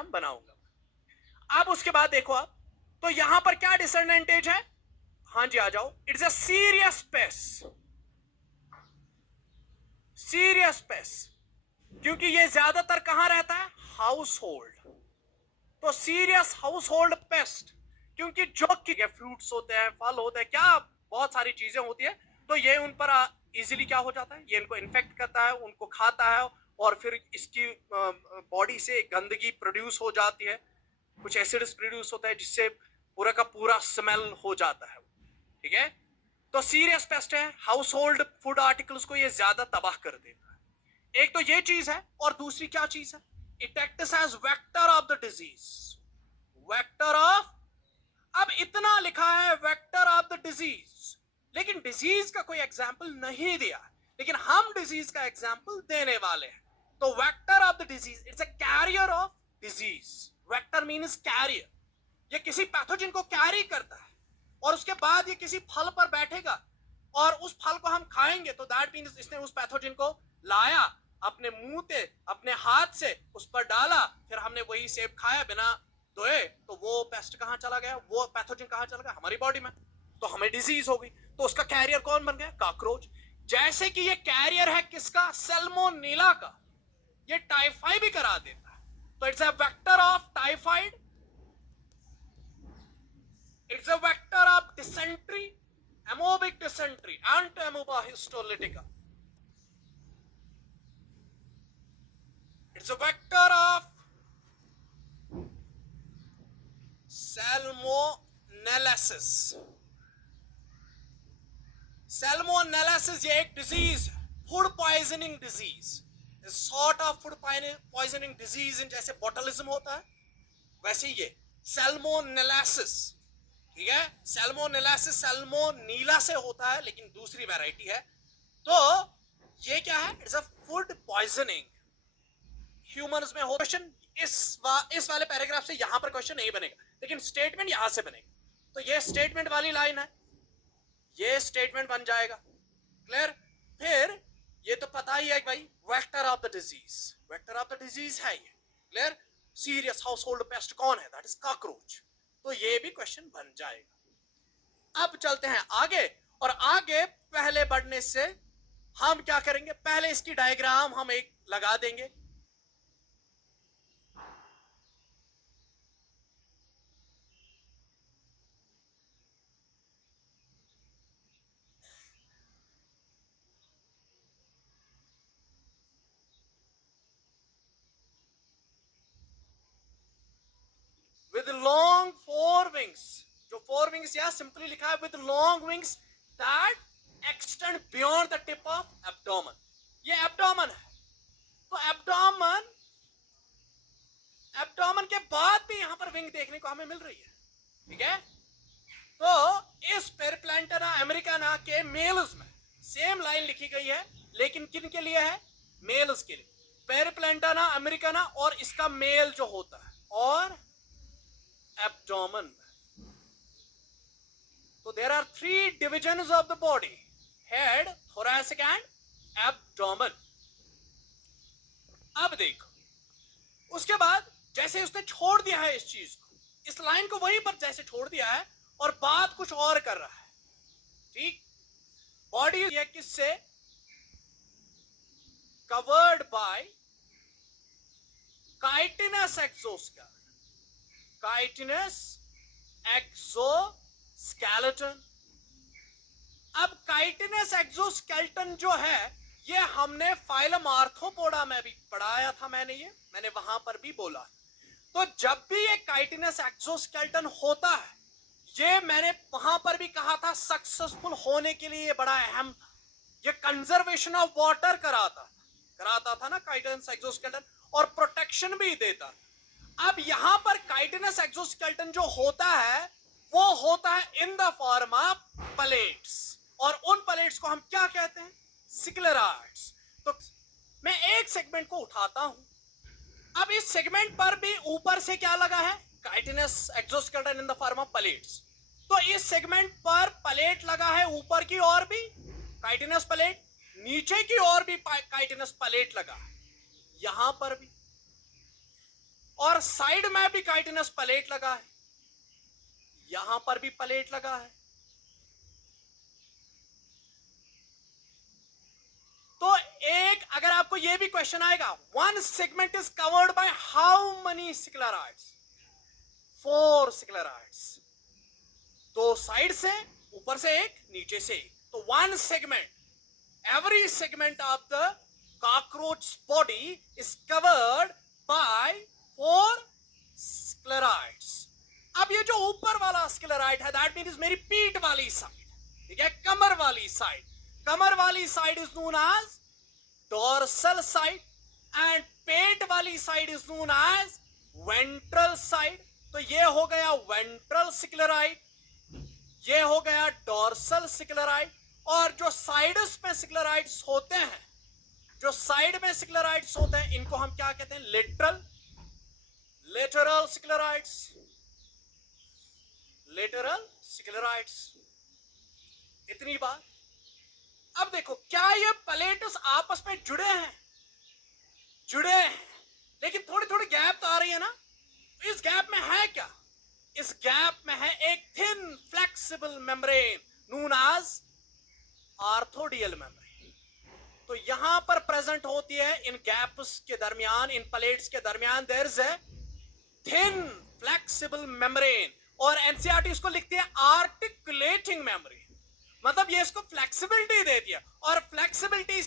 बनाऊंगा। अब उसके बाद देखो आप, तो यहां पर क्या डिसएडवांटेज है? हाँ जी आ जाओ। It's a serious paste, serious paste, क्योंकि ये ज्यादातर कहां रहता है? House hold. तो सीरियस हाउस होल्ड पेस्ट, क्योंकि जो फ्रूट्स होते हैं, फल होते हैं, क्या बहुत सारी चीजें होती है, तो ये उन पर इजीली क्या हो जाता है, ये इनको इन्फेक्ट करता है, उनको खाता है, और फिर इसकी बॉडी से गंदगी प्रोड्यूस हो जाती है, कुछ एसिड्स प्रोड्यूस होता है, जिससे पूरा का पूरा स्मेल हो जाता है। ठीक है, तो सीरियस पेस्ट है, हाउस होल्ड फूड आर्टिकल्स को ये ज्यादा तबाह कर देता है। एक तो ये चीज है, और दूसरी क्या चीज है? It acts as vector of the disease. Vector of, अब इतना लिखा है वेक्टर ऑफ द डिजीज, लेकिन डिजीज का कोई एग्जाम्पल नहीं दिया, लेकिन हम डिजीज का एग्जाम्पल देने वाले हैं। तो vector of the disease, it's a carrier of disease. Vector means carrier, ये किसी पैथोजन को कैरी करता है, और उसके बाद ये किसी फल पर बैठेगा, और उस फल को हम खाएंगे, तो दैट मीन्स इसने उस पैथोजन को लाया अपने मुंह से, अपने हाथ से उस पर डाला, फिर हमने वही सेब खाया बिना धोए, तो वो पेस्ट कहां चला गया, वो पैथोजन कहां चला गया? हमारी बॉडी में, तो हमें डिजीज हो गई। तो उसका कैरियर कौन बन गया? काकरोच। जैसे कि ये कैरियर है किसका? सैल्मोनेला का, ये टाइफाइड भी करा देता है, तो it's a vector of typhoid, it's a vector of dysentery, amoebic dysentery and amoeba histolytica. It's a vector of salmonellosis. Salmonellosis ये एक डिजीज है, food poisoning disease, sort of food poisoning disease, जैसे बोटलिज्म होता है वैसे ये सैल्मोनेलासिस। ठीक है, सैल्मोनेलासिस सैल्मोनीला से होता है, लेकिन दूसरी वैरायटी है। तो ये क्या है? It's a food poisoning, humans में हो। क्वेश्चन इस वाले पैराग्राफ से यहां पर क्वेश्चन नहीं बनेगा, लेकिन स्टेटमेंट यहां से बनेगा। तो ये स्टेटमेंट वाली लाइन है, ये स्टेटमेंट बन जाएगा। क्लियर? फिर ये तो पता ही है भाई, vector of the disease, vector of the disease है ये। Clear? Serious house hold paste कौन है? That is cockroach. तो ये भी क्वेश्चन बन जाएगा। अब चलते हैं आगे, और आगे पहले बढ़ने से हम क्या करेंगे, पहले इसकी डायग्राम हम एक लगा देंगे। with long four wings, जो four wings या सिंपली लिखा है with long wings that extend beyond the tip of abdomen, ये abdomen है। तो abdomen, abdomen के बाद भी यहां पर विंग देखने को हमें मिल रही है। ठीक है, तो इस पेरिप्लैंटना अमेरिकाना के मेल्स में सेम लाइन लिखी गई है, लेकिन किन के लिए है? मेल्स के लिए। पेरिप्लैंटना अमेरिकाना और इसका मेल जो होता है, और abdomen। So there are three divisions of the body: head, thoracic and abdomen। अब देखो, उसके बाद जैसे उसने छोड़ दिया है इस चीज को, इस लाइन को वहीं पर जैसे छोड़ दिया है, और बात कुछ और कर रहा है। ठीक, बॉडी है किससे? Covered by chitinous exoskeleton, chitinous exoskeleton. अब काइटिनस एक्सोस्केलेटन जो है, ये हमने फाइलम आर्थ्रोपोडा में भी पढ़ाया था, मैंने वहां पर भी बोला। तो जब भी ये काइटिनस एक्सोस्केलेटन होता है, ये मैंने वहां पर भी कहा था, सक्सेसफुल होने के लिए बड़ा अहम था। ये कंजर्वेशन ऑफ वाटर कराता था ना काइटिनस एक्सोस्केलेटन, और प्रोटेक्शन भी देता। अब यहां पर काइटिनस एक्सोस्केलेटन जो होता है, वो होता है in the form of plates, और उन प्लेट्स को हम क्या कहते हैं? सिक्लेराइड्स। तो मैं एक सेगमेंट को उठाता हूं। अब इस सेगमेंट पर भी ऊपर से क्या लगा है? Chitinous exoskeleton in the form of plates. तो इस सेगमेंट पर प्लेट लगा है, ऊपर की ओर भी काइटिनस प्लेट, नीचे की ओर भी काइटिनस प्लेट लगा है, यहां पर भी। और साइड में भी काइटिनस प्लेट लगा है, यहां पर भी प्लेट लगा है। तो एक अगर आपको यह भी क्वेश्चन आएगा, one segment is covered by how many sclereids? 4 sclereids. दो साइड से, ऊपर से एक, नीचे से एक। तो one segment, every segment of the cockroach body is covered by 4 sclerites. अब ये जो ऊपर वाला स्क्लेराइड है, दैट मीन्स मेरी पीठ वाली साइड, ठीक है, कमर वाली साइड। कमर वाली side is known as dorsal side and पेट वाली side is known as ventral side. तो ये हो गया वेंट्रल स्क्लेराइड, ये हो गया डोर्सल स्क्लेराइड। और जो साइड्स में स्क्लेराइड्स होते हैं, जो साइड में स्क्लेराइड्स होते हैं, इनको हम क्या कहते हैं? Lateral sclereids, lateral sclereids. इतनी बात। अब देखो, क्या ये प्लेट्स आपस में जुड़े हैं? जुड़े हैं, लेकिन थोड़ी थोड़ी गैप तो आ रही है ना। इस गैप में है क्या? इस गैप में है एक thin flexible membrane known as arthrodial membrane. तो यहां पर प्रेजेंट होती है इन गैप्स के दरमियान, इन प्लेट्स के दरमियान there is a thin flexible membrane. और एनसीईआरटी इसको लिखती है आर्टिकुलेटिंग मेम्ब्रेन। मतलब ये इसको फ्लेक्सिबिलिटी देती है, और फ्लेक्सिबिलिटी